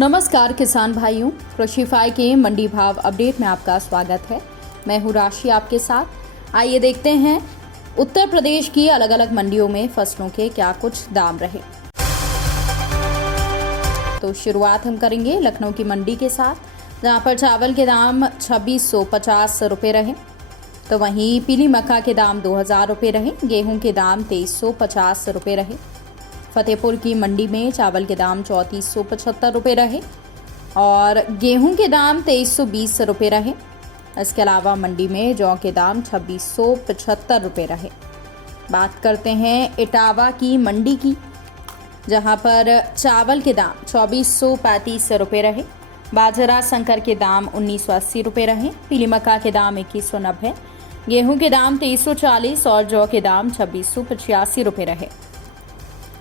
नमस्कार किसान भाइयों, कृषिफाई के मंडी भाव अपडेट में आपका स्वागत है। मैं हूँ राशि आपके साथ। आइए देखते हैं उत्तर प्रदेश की अलग अलग मंडियों में फसलों के क्या कुछ दाम रहे। तो शुरुआत हम करेंगे लखनऊ की मंडी के साथ, जहाँ पर चावल के दाम 2650 रुपये रहे। तो वहीं पीली मक्का के दाम 2000 रुपये रहे। गेहूं के दाम 2350 रुपये रहे। फतेहपुर की मंडी में चावल के दाम 3475 रुपये रहे और गेहूं के दाम 2320 रुपये रहे। इसके अलावा मंडी में जौ के दाम 2675 रुपये रहे। बात करते हैं इटावा की मंडी की, जहां पर चावल के दाम 2435 रुपये रहे। बाजरा संकर के दाम 1980 रुपये रहे। पीली मक्का के दाम 2190, गेहूं के दाम 2340 और जौ के दाम 2685 रुपये रहे।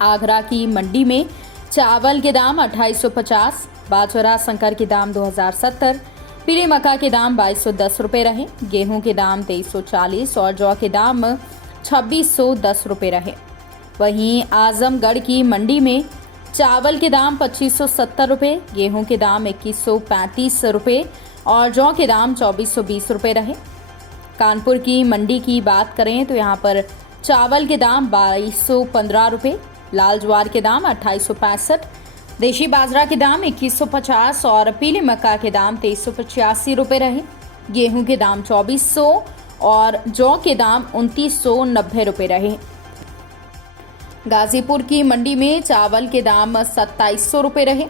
आगरा की मंडी में चावल के दाम 2850, बाजरा संकर के दाम 2070, पीली मक्का के दाम 2210 रुपये रहे। गेहूं के दाम 2340 और जौ के दाम 2610 रुपये रहे। वहीं आजमगढ़ की मंडी में चावल के दाम 2570 रुपये, गेहूं के दाम 2135 रुपये और जौ के दाम 2420 रुपये रहे। कानपुर की मंडी की बात करें तो यहाँ पर चावल के दाम 2215 रुपये, लाल ज्वार के दाम 2865, देशी बाजरा के दाम 2150 और पीली मक्का के दाम 2385 रुपये रहे। गेहूं के दाम 2400 और जौ के दाम 2990 रुपये रहे। गाजीपुर की मंडी में चावल के दाम 2700 रुपये रहे।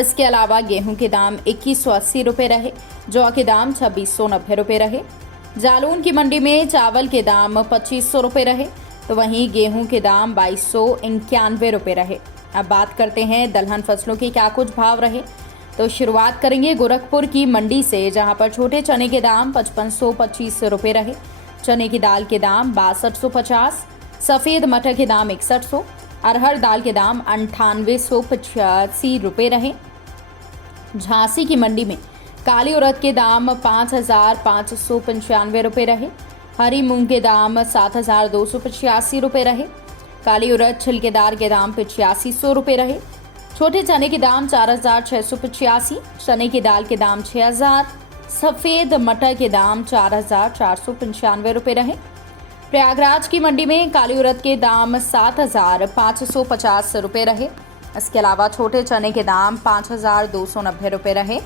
इसके अलावा गेहूं के दाम 2180 रुपये रहे। जौ के दाम 2690 रुपये रहे। जालौन की मंडी में चावल के दाम 2500 रुपये रहे, तो वहीं गेहूं के दाम 2291 रुपये रहे। अब बात करते हैं दलहन फसलों के क्या कुछ भाव रहे। तो शुरुआत करेंगे गोरखपुर की मंडी से, जहां पर छोटे चने के दाम 5525 रुपये रहे। चने की दाल के दाम 6250, सफ़ेद मटर के दाम 6100, अरहर दाल के दाम 9885 रुपये रहे। झांसी की मंडी में काली उड़द के दाम 5595 रुपये रहे। हरी मूंग के दाम 7285 रुपये रहे। काली उड़द छिलकेदार के दाम 8500 रुपये रहे। छोटे चने के दाम 4685, चने की दाल के दाम 6000, सफ़ेद मटर के दाम 4495 रुपये रहे। प्रयागराज की मंडी में काली उड़द के दाम 7550 रुपये रहे। इसके अलावा छोटे चने के दाम 5290 रुपये रहे।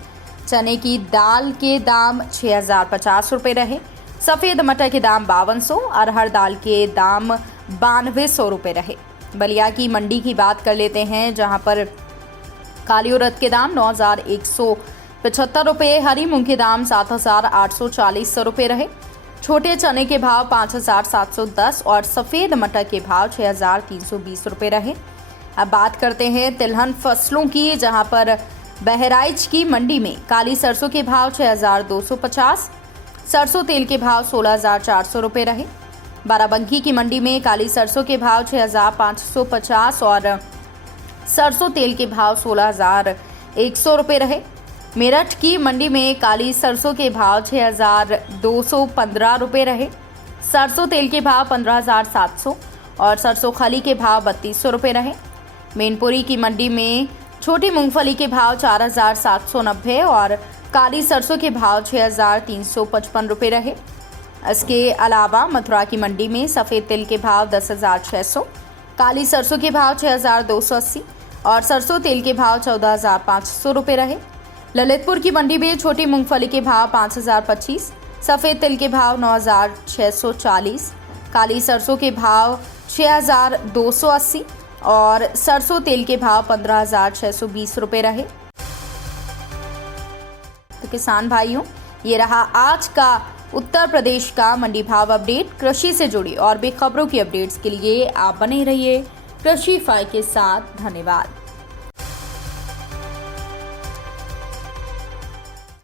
चने की दाल के दाम 6050 रुपये रहे। सफ़ेद मटर के दाम 5200, अरहर दाल के दाम 9200 रुपये रहे। बलिया की मंडी की बात कर लेते हैं, जहां पर काली उड़द के दाम 9175 रुपये, हरी मूंग के दाम 7840 रुपये रहे। छोटे चने के भाव 5710 और सफ़ेद मटर के भाव 6320 रुपये रहे। अब बात करते हैं तिलहन फसलों की, जहां पर बहराइच की मंडी में काली सरसों के भाव 6250, सरसों तेल के भाव 16400 रुपये रहे। बाराबंकी की मंडी में काली सरसों के भाव 6550 और सरसों तेल के भाव 16100 रुपये रहे। मेरठ की मंडी में काली सरसों के भाव 6215 रुपये रहे। सरसों तेल के भाव 15700 और सरसों खली के भाव 3200 रुपये रहे। मैनपुरी की मंडी में छोटी मूंगफली के भाव 4790 और काली सरसों के भाव 6355 रुपये रहे। इसके अलावा मथुरा की मंडी में सफ़ेद तिल के भाव 10600, काली सरसों के भाव 6280 और सरसों तेल के भाव 14500 रुपये रहे। ललितपुर की मंडी में छोटी मूंगफली के भाव 5025, सफ़ेद तिल के भाव 9640, काली सरसों के भाव 6280 और सरसों तेल के भाव 15620 रुपये रहे। तो किसान भाइयों, ये रहा आज का उत्तर प्रदेश का मंडी भाव अपडेट। कृषि से जुड़ी और भी खबरों की अपडेट्स के लिए आप बने रहिए कृषिफाई के साथ। धन्यवाद।